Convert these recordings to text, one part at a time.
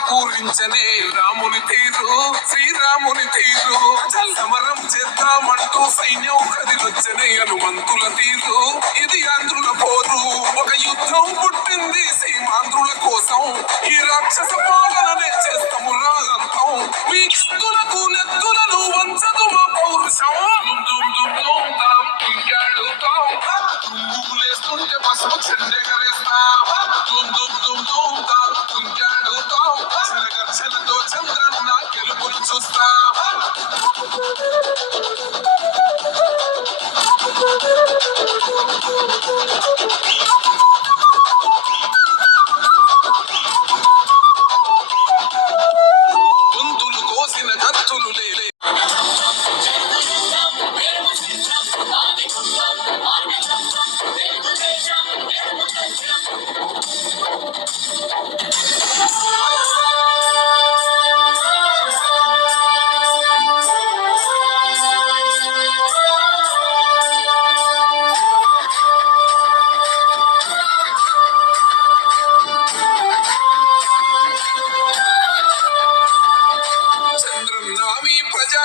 పూరించనే రాముని తీరు శ్రీరాముని తీరు సమరం చేద్దామంటూ సైన్యం కదిలొచ్చనే హనుమంతుల తీరు ఇది ఆంధ్రుల పోరు ఒక యుద్ధం పుట్టింది సీమాంధ్రుల కోసం ఈ రాక్షస పాలననే చేస్తాము రాగంతం మీ చిత్తులకు నెత్తులను వంచదు మా పౌరుషం తుంగేస్తుంటే పసుపు చెండెగరేస్తాం చెలతో చంద్రన్న గెలుపును చూస్తాం తుంతులు కోసిన కత్తులు లేలే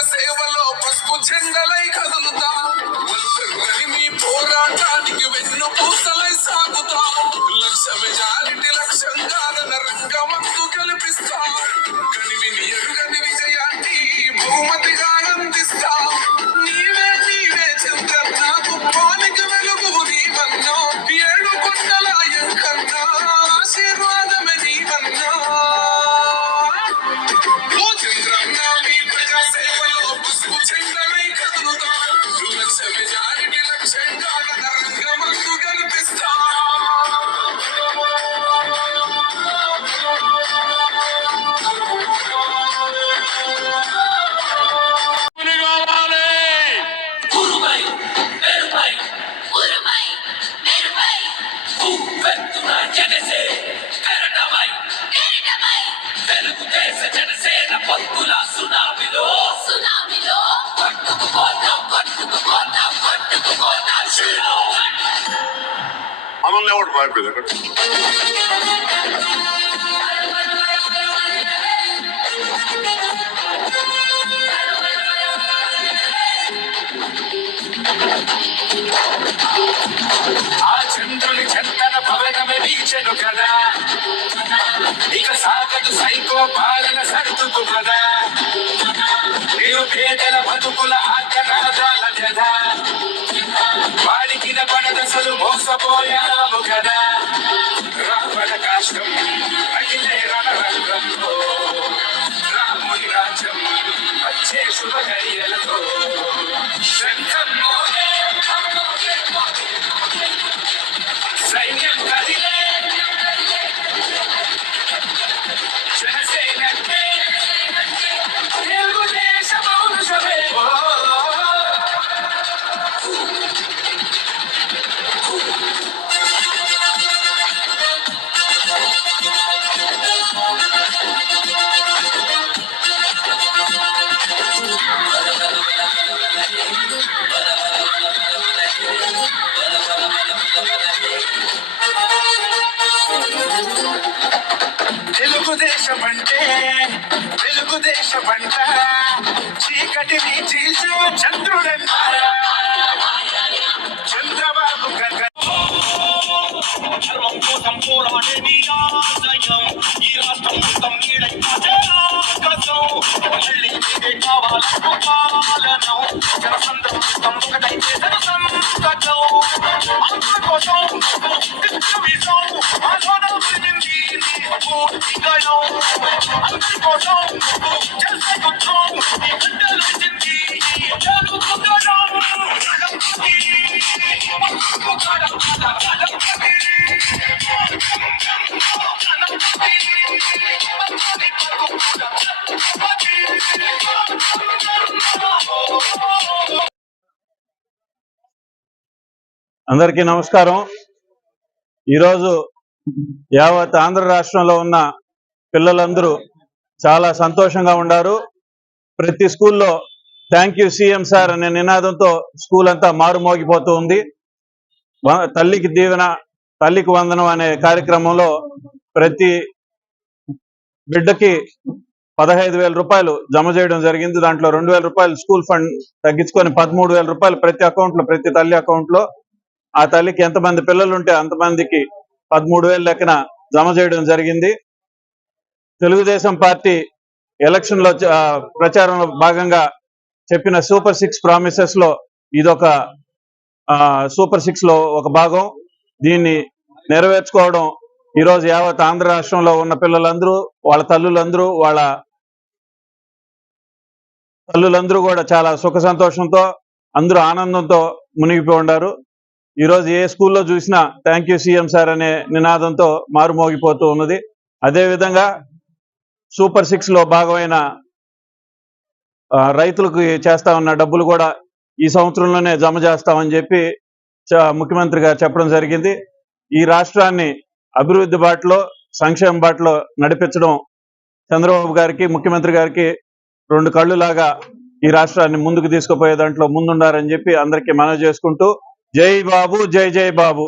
సేవలో పసుపు జెండలై కదులుతా మీ పోరాటానికి వెన్ను పూసలై సాగుతా లక్ష మెజారిటీ లక్ష్యంగాన రంగమందు కల్పిస్తా కనివిని ఎరుగని విజయాన్ని బహుమతిగా అందిస్తా నీవే నీవే చంద్రన్న కుప్పానికి వెలుగు నీవన్నా ఏడు కొండల ఎంకన్నా ఆశీర్వాదమే నీవన్నా మనల్ని ఎవరు రాయిపోయింది ఆ చంద్రుని చందన భవనమే వీచెను కదా ఇక సాగదు సైకో పాలన సర్దుకు కదా నిరుపేదల బతుకుల ఆకరాదాల జద వాడికి పడదసలు మోసపోయాము కదా రావణ కాష్టం అఖిలే రణరంగంలో రాముని రాజ్యం వచ్చే శుభ గడియలతో శంఖం సైన్యం కదిలే జనసేన తెలుగుదేశ పౌరుషమే తెలుగుదేశం పంట చీకటిని చీల్చే చంద్రుడన్నారా చంద్రబాబు కోసం పోరాడే నీ ఆశయం ఈ రాష్ట్రం మొత్తం కావాలను పాలనం జనసంద్రం మొత్తం ఒకటైతే జనసంకటం అందుకోసం అందుకోసం చేసే యుద్ధం బిడ్డలొచ్చింది అందరికీ నమస్కారం. ఈరోజు యావత్ ఆంధ్ర రాష్ట్రంలో ఉన్న పిల్లలందరూ చాలా సంతోషంగా ఉన్నారు. ప్రతి స్కూల్లో థ్యాంక్ యూ సీఎం సార్ అనే నినాదంతో స్కూల్ అంతా మారుమోగిపోతూ ఉంది. తల్లికి దీవెన తల్లికి వందనం అనే కార్యక్రమంలో ప్రతి బిడ్డకి 15,000 రూపాయలు జమ చేయడం జరిగింది. దాంట్లో 2,000 రూపాయలు స్కూల్ ఫండ్ తగ్గించుకొని 13,000 రూపాయలు ప్రతి తల్లి అకౌంట్ లో ఆ తల్లికి ఎంతమంది పిల్లలు ఉంటే అంతమందికి 13,000 లెక్కన జమ చేయడం జరిగింది. తెలుగుదేశం పార్టీ ఎలక్షన్ లో ప్రచారంలో భాగంగా చెప్పిన సూపర్ 6 ప్రామిసెస్ లో ఇదొక సూపర్ 6 లో ఒక భాగం. దీన్ని నెరవేర్చుకోవడం ఈరోజు యావత్ ఆంధ్ర రాష్ట్రంలో ఉన్న పిల్లలందరూ, వాళ్ళ తల్లులందరూ కూడా చాలా సుఖ సంతోషంతో, అందరూ ఆనందంతో మునిగిపోయి ఉన్నారు. ఈరోజు ఏ స్కూల్లో చూసినా థ్యాంక్ యూ సీఎం సార్ అనే నినాదంతో మారుమోగిపోతూ ఉన్నది. అదేవిధంగా సూపర్ 6 లో భాగమైన రైతులకు చేస్తా ఉన్న డబ్బులు కూడా ఈ సంవత్సరంలోనే జమ చేస్తామని చెప్పి ముఖ్యమంత్రి గారు చెప్పడం జరిగింది. ఈ రాష్ట్రాన్ని అభివృద్ధి బాటలో, సంక్షేమ బాటలో నడిపించడం చంద్రబాబు గారికి, ముఖ్యమంత్రి గారికి 2 కళ్ళులాగా ఈ రాష్ట్రాన్ని ముందుకు తీసుకుపోయే దాంట్లో ముందుండారని చెప్పి అందరికీ మనవి చేసుకుంటూ, జై బాబు, జై జై బాబు.